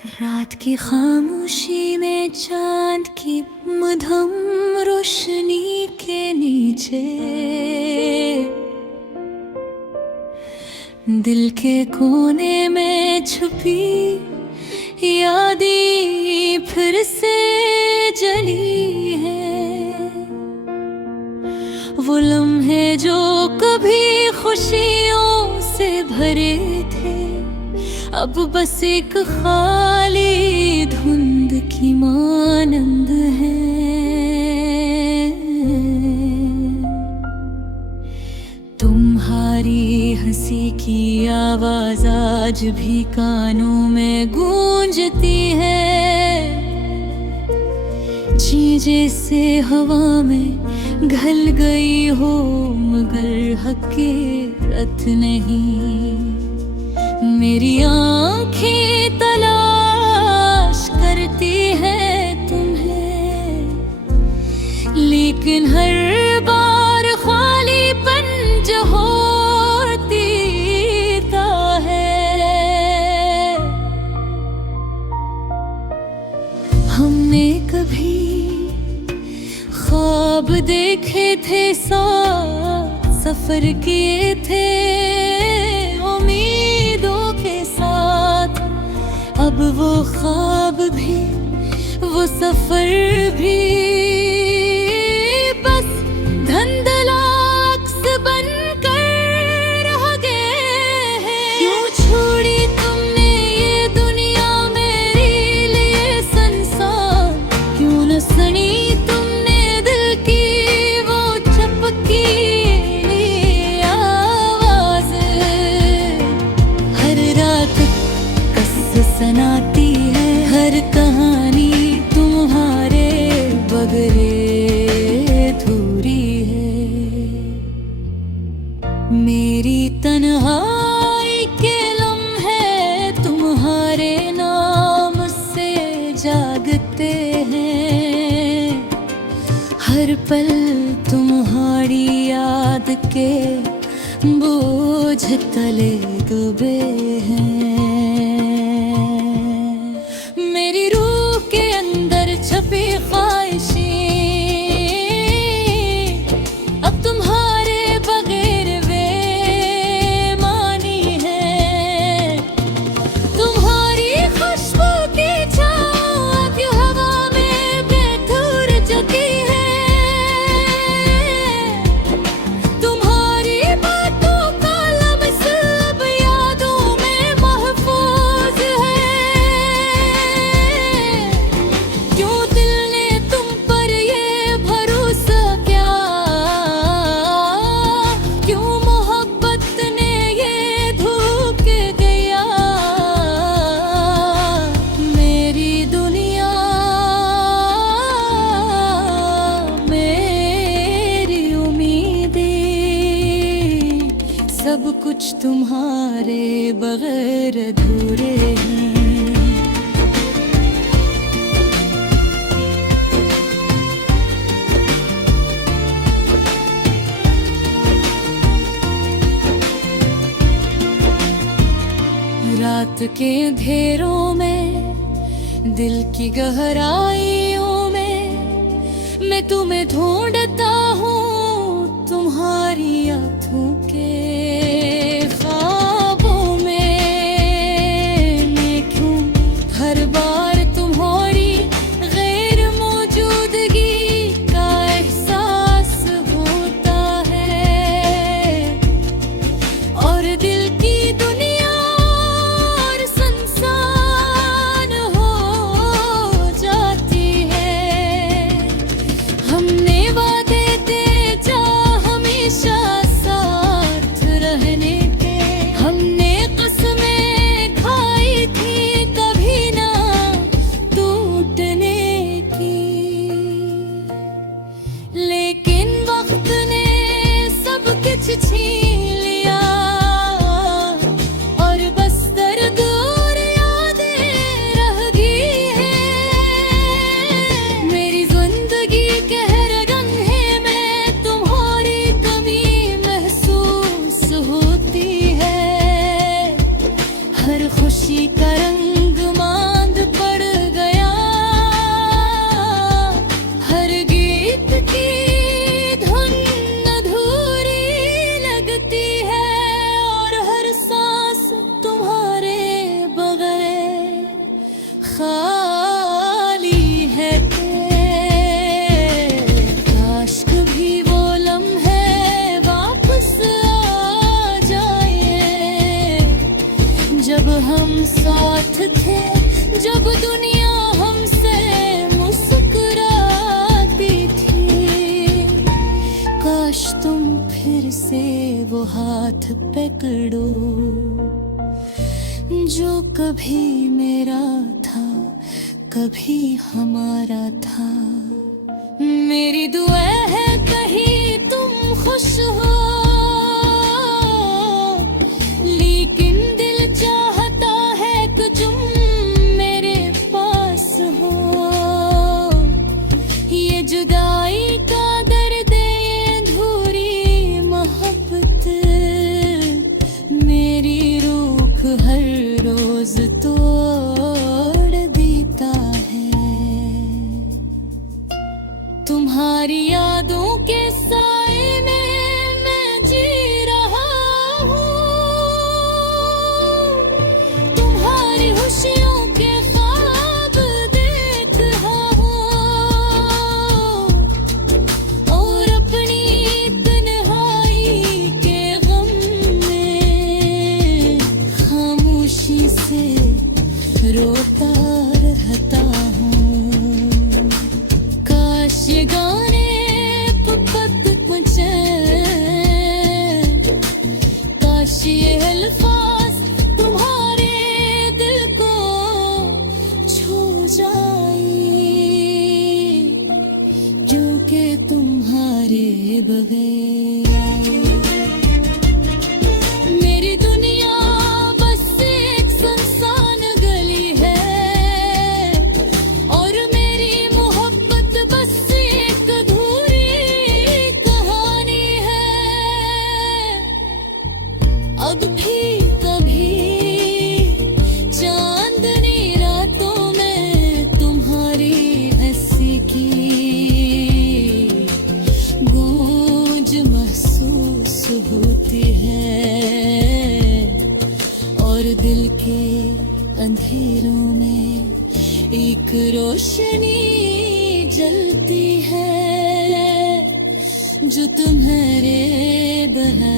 रात की खामोशी में चांद की मधुम रोशनी के नीचे दिल के कोने में छुपी यादें फिर से जली है। वो लम्हे जो कभी खुशियों से भरे थे, अब बस एक खाली धुंध की मानंद है। तुम्हारी हंसी की आवाज आज भी कानों में गूंजती है, जैसे हवा में घल गई हो मगर हकीकत नहीं। मेरी आँखें तलाश करती है तुम्हें, लेकिन हर बार खालीपन जो होती है। हमने कभी ख्वाब देखे थे, साथ सफर किए थे उम्मीदों के साथ। अब वो ख्वाब भी वो सफर भी बस धुंधला अक्स बनकर रह गए हैं। क्यों छोड़ी तुमने ये दुनिया मेरे लिए संसार, क्यों न सुनी तुमने दिल की वो चपकी आवाज। हर रात सुनाती है हर कहानी तुम्हारे बगैर अधूरी है। मेरी तन्हाई के लम्हे तुम्हारे नाम से जागते हैं। हर पल तुम्हारी याद के बोझ तले डूबे हैं। मेरी रूह के अंदर छपी ख्वाहिशें अब तुम्हारे बगैर बेमानी है। तुम्हारी खुशबू की छाँव यूं हवा में बेधूर जगी है। तुम्हारी बातों का लम्स अब यादों में महफूज है। क्यों दिल ने तुम पर ये भरोसा किया, क्यों मोहब्बत ने ये धोख गया। मेरी दुनिया मेरी उम्मीदें सब कुछ तुम्हारे बगैर अधूरे हैं। रात के अंधेरों में दिल की गहराइयों में मैं तुम्हें ढूंढता हूँ। तुम्हारी आँखों के ख्वाबों में मैं क्यों हर बार तुम्हारी गैर मौजूदगी का एहसास होता है। और दिल की दुनिया और संसान हो जाती है। हमने वादे थे जा हमेशा साथ रहने के, हमने कसमें खाई थी कभी ना टूटने की। लेकिन वक्त ने सब कुछ छीन लिया और बस दर्द और यादें रह गई हैं। मेरी जिंदगी के हर लम्हे में तुम्हारी कमी महसूस होती है। हर खुशी का रंग मांद साथ थे जब दुनिया हमसे मुस्कुराती थी। काश तुम फिर से वो हाथ पकड़ो जो कभी मेरा था, कभी हमारा था। मेरी दुआ है कहीं तुम खुश हो, लेकिन दिल चाहता है कि तुम मेरे पास हो। ये जुदाई का दर्द, ये अधूरी मोहब्बत, मेरी रूह हर रोज तोड़ देता है। तुम्हारी यादों के साए में मैं जी रहा हूँ, तुम्हारी खुशियों के ख्वाब देख रहा हूँ, और अपनी तन्हाई के गम में खामोशी से रोता रहता हूँ। काश ये गाने पक मुझे, काश ये अल्फाज तुम्हारे दिल को छू जाए, क्योंकि तुम्हारे बगैर मेरी दुनिया बस एक सुनसान गली है, और मेरी मोहब्बत बस एक अधूरी कहानी है। अब भी कभी चांदनी रातों में तुम्हारी हंसी की गूंज महसूस होती है, और दिल के अंधेरों में एक रोशनी जलती है जो तुम्हारे बना